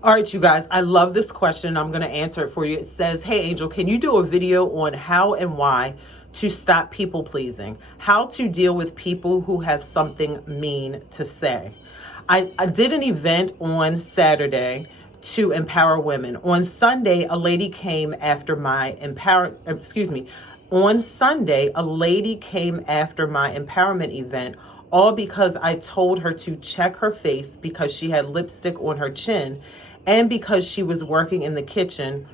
All right, you guys, I love this question. I'm going to answer it for you. It says, hey, Angel, can you do a video on how and why to stop people pleasing? How to deal with people who have something mean to say? I did an event on Saturday to empower women. On Sunday, a lady came after my on Sunday, a lady came after my empowerment event, all because I told her to check her face because she had lipstick on her chin and because she was working in the kitchen.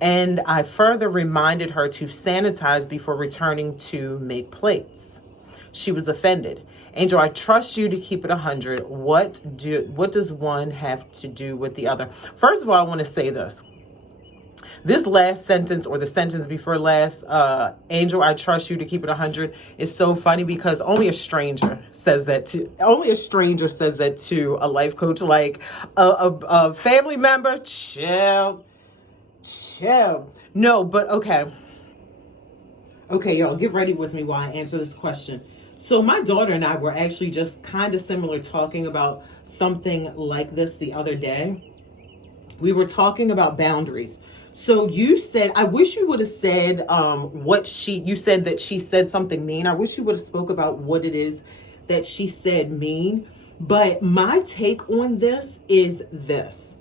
And I further reminded her to sanitize before returning to make plates. She was offended. Angel, I trust you to keep it 100. What does one have to do with the other? First of all, I want to say this. This last sentence, or the sentence before last, Angel, I trust you to keep it 100, is so funny because only a stranger says that to a life coach. Like a family member. Chill. No, but okay, y'all, get ready with me while I answer this question. So my daughter and I were actually just kind of similar, talking about something like this the other day. We were talking about boundaries. So you said, I wish you would have said you said that she said something mean. I wish you would have spoke about what it is that she said mean. But my take on this is this.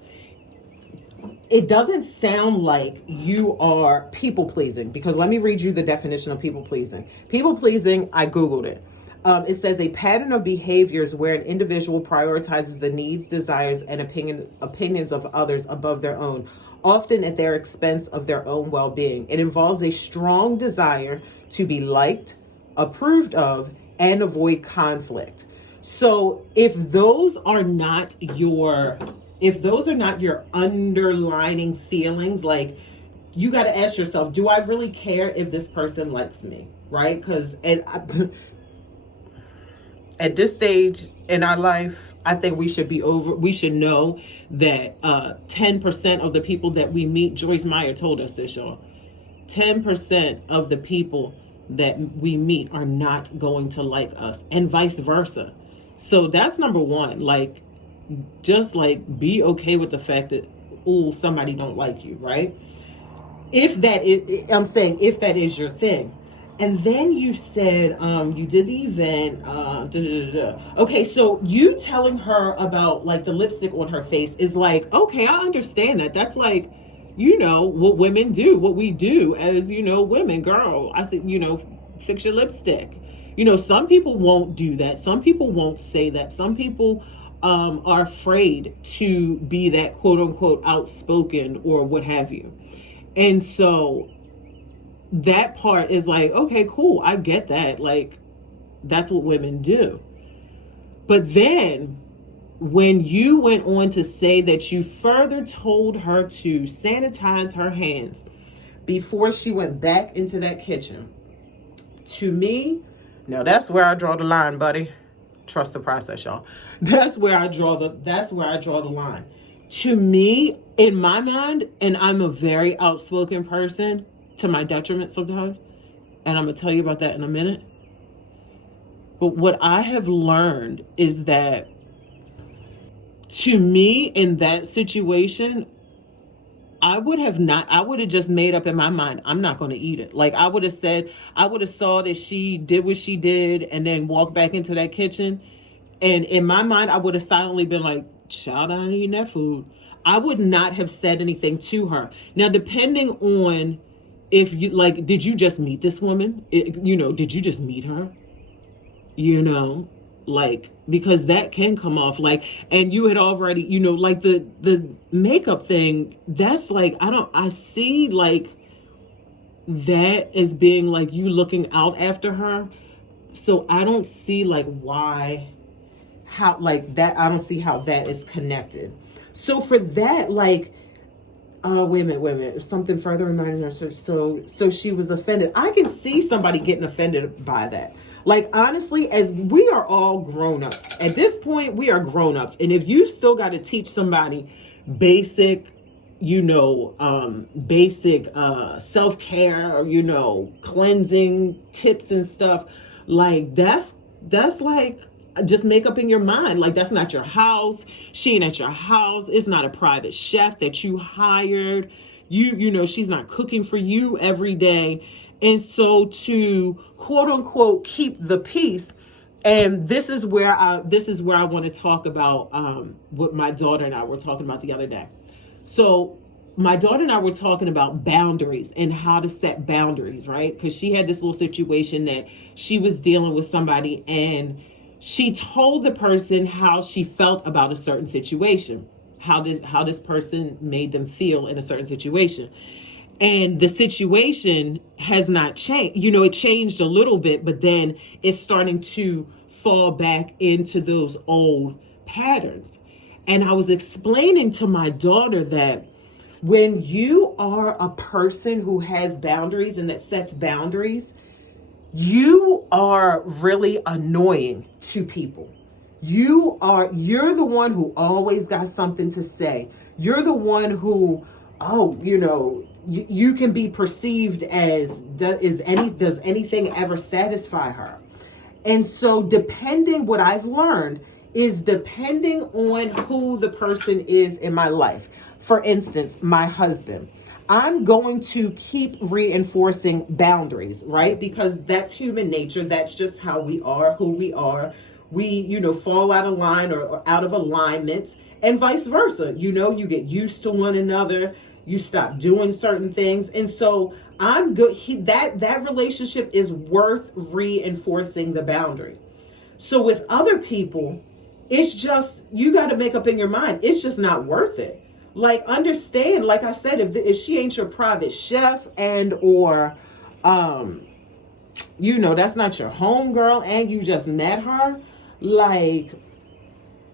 It doesn't sound like you are people pleasing, because let me read you the definition of people pleasing. People pleasing, I Googled it. It says a pattern of behaviors where an individual prioritizes the needs, desires, and opinions of others above their own, often at their expense of their own well-being. It involves a strong desire to be liked, approved of, and avoid conflict. So if those are not your underlining feelings, like, you got to ask yourself, do I really care if this person likes me? Right? Because at this stage in our life, I think we should know that 10% of the people that we meet, Joyce Meyer told us this, y'all, 10% of the people that we meet are not going to like us, and vice versa. So that's number one. Like, just like, be okay with the fact that, somebody don't like you, right? If that is your thing. And then you said, you did the event, Okay, so you telling her about, like, the lipstick on her face is like, okay, I understand that. That's like, what women do, what we do as, women, girl. I said, fix your lipstick. Some people won't do that. Some people won't say that. Some people are afraid to be that quote unquote outspoken or what have you. And so that part is like, okay, cool, I get that. Like, that's what women do. But then when you went on to say that you further told her to sanitize her hands before she went back into that kitchen, to me, now that's where I draw the line, buddy. Trust the process, y'all. That's where I draw the line. To me, in my mind, and I'm a very outspoken person, to my detriment sometimes, and I'm gonna tell you about that in a minute. But what I have learned is that, to me, in that situation, I would have just made up in my mind, I'm not going to eat it. Like, I would have saw that she did what she did and then walked back into that kitchen. And in my mind, I would have silently been like, child, I ain't eating that food. I would not have said anything to her. Now, depending on if you, like, did you just meet this woman? Did you just meet her? Like, because that can come off like, and you had already, like the makeup thing, that's like, I see like that as being like you looking out after her. So I don't see like how like that, I don't see how that is connected. So for that, like, wait a minute. Something further reminded her. So she was offended. I can see somebody getting offended by that. Like, honestly, as we are all grown-ups. At this point, we are grown-ups. And if you still got to teach somebody basic, self-care or, cleansing tips and stuff, like, that's like, just make up in your mind, like, that's not your house. She ain't at your house. It's not a private chef that you hired. You know, she's not cooking for you every day. And so to quote unquote keep the peace, and this is where I want to talk about what my daughter and I were talking about the other day. So my daughter and I were talking about boundaries and how to set boundaries, right? Because she had this little situation that she was dealing with somebody, and she told the person how she felt about a certain situation, how this person made them feel in a certain situation. And the situation has not changed. You know, it changed a little bit, but then it's starting to fall back into those old patterns. And I was explaining to my daughter that when you are a person who has boundaries and that sets boundaries, you are really annoying to people. You're the one who always got something to say. You're the one who, you can be perceived as, does anything ever satisfy her? And so what I've learned is depending on who the person is in my life. For instance, my husband, I'm going to keep reinforcing boundaries, right? Because that's human nature. That's just how we are, who we are. We, fall out of line or out of alignment, and vice versa. You get used to one another. You stop doing certain things. And so I'm good. That relationship is worth reinforcing the boundary. So with other people, it's just, you got to make up in your mind, it's just not worth it. Like, understand, like I said, if she ain't your private chef or that's not your homegirl and you just met her, like,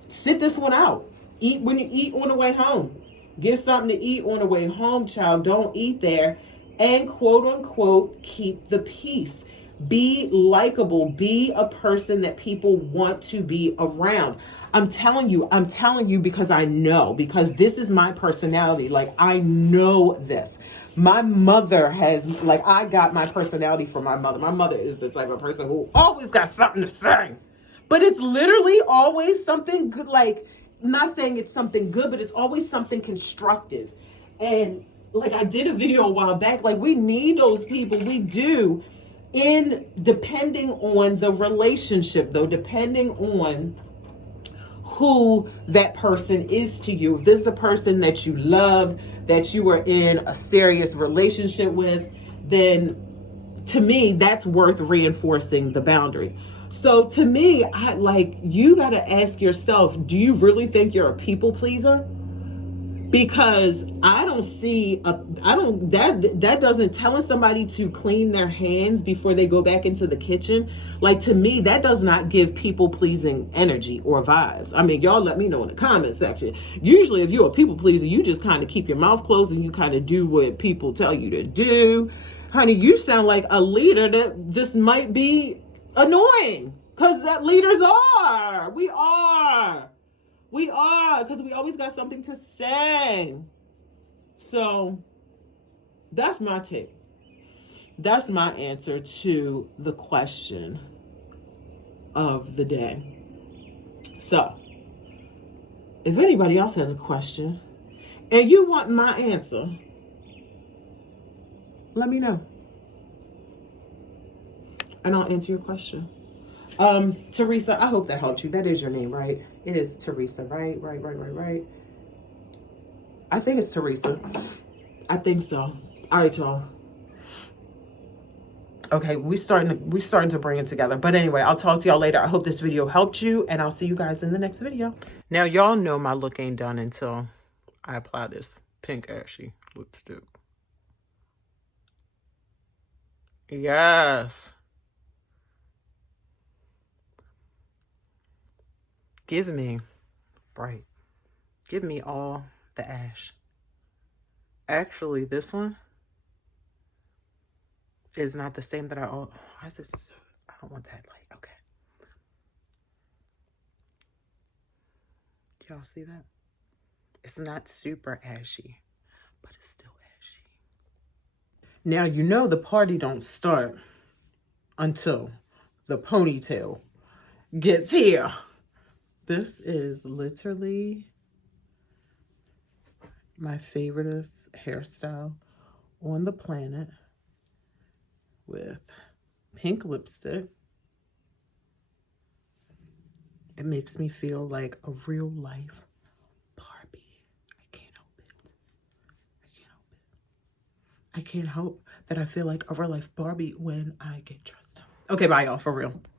sit this one out. Eat when you eat on the way home. Get something to eat on the way home, child. Don't eat there. And quote unquote, keep the peace. Be likable. Be a person that people want to be around. I'm telling you because I know, because this is my personality. Like, I know this. My mother has, like, I got my personality from my mother. My mother is the type of person who always got something to say. But it's literally always something good. Like, I'm not saying it's something good, but it's always something constructive. And like, I did a video a while back, like, we need those people. We do. Depending on the relationship, though, depending on who that person is to you. If this is a person that you love, that you are in a serious relationship with, then to me, that's worth reinforcing the boundary. So to me, you got to ask yourself, do you really think you're a people pleaser? Because that doesn't, telling somebody to clean their hands before they go back into the kitchen, like, to me, that does not give people pleasing energy or vibes. I mean, y'all let me know in the comment section. Usually if you're a people pleaser, you just kind of keep your mouth closed and you kind of do what people tell you to do. Honey, you sound like a leader that just might be annoying, because that leaders are. We are, because we always got something to say. So that's my take. That's my answer to the question of the day. So if anybody else has a question and you want my answer, let me know. And I'll answer your question. Teresa, I hope that helped you. That is your name, right? It is Teresa, right? Right. I think it's Teresa. I think so. All right, y'all. Okay, we starting to bring it together. But anyway, I'll talk to y'all later. I hope this video helped you, and I'll see you guys in the next video. Now, y'all know my look ain't done until I apply this pink ashy lipstick. Yes. Give me all the ash. Actually, this one is not the same that why is it so, I don't want that light. Okay. Y'all see that? It's not super ashy, but it's still ashy. Now, the party don't start until the ponytail gets here. This is literally my favoriteest hairstyle on the planet, with pink lipstick. It makes me feel like a real life Barbie. I can't help it. I can't help it. I can't help that I feel like a real life Barbie when I get dressed up. Okay, bye y'all, for real.